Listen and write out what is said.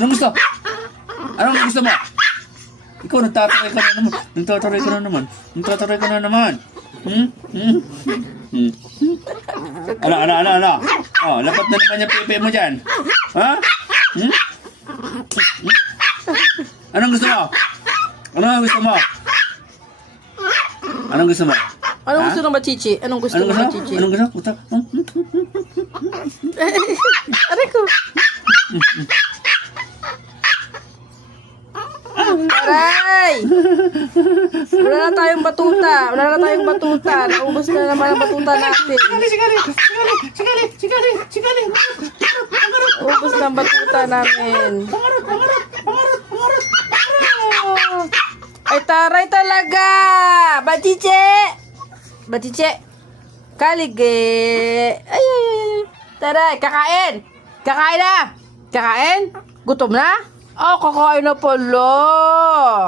Anong gusto? Anong gusto mo? Ikaw, nagtataray ka na naman. Nagtataray ka na naman. Nagtataray ka na naman. Ano? Oh, lapat na naman yung pepe mo dyan. Ha? Anong gusto mo? Anong gusto mo? Anong gusto mo? Anong gusto ng machichi? Anong gusto ng machichi? Anong gusto? Puta. Aray ko. Aray! Wala na tayong batuta. Naubos na naman ang batuta natin. Sigali. Ubos na ang batuta namin. Ay, taray talaga! Bachiche! Kalige! Ay! Taray, kakain! Kakain na! Kakain? Gutom na? Oh, kakain na pala!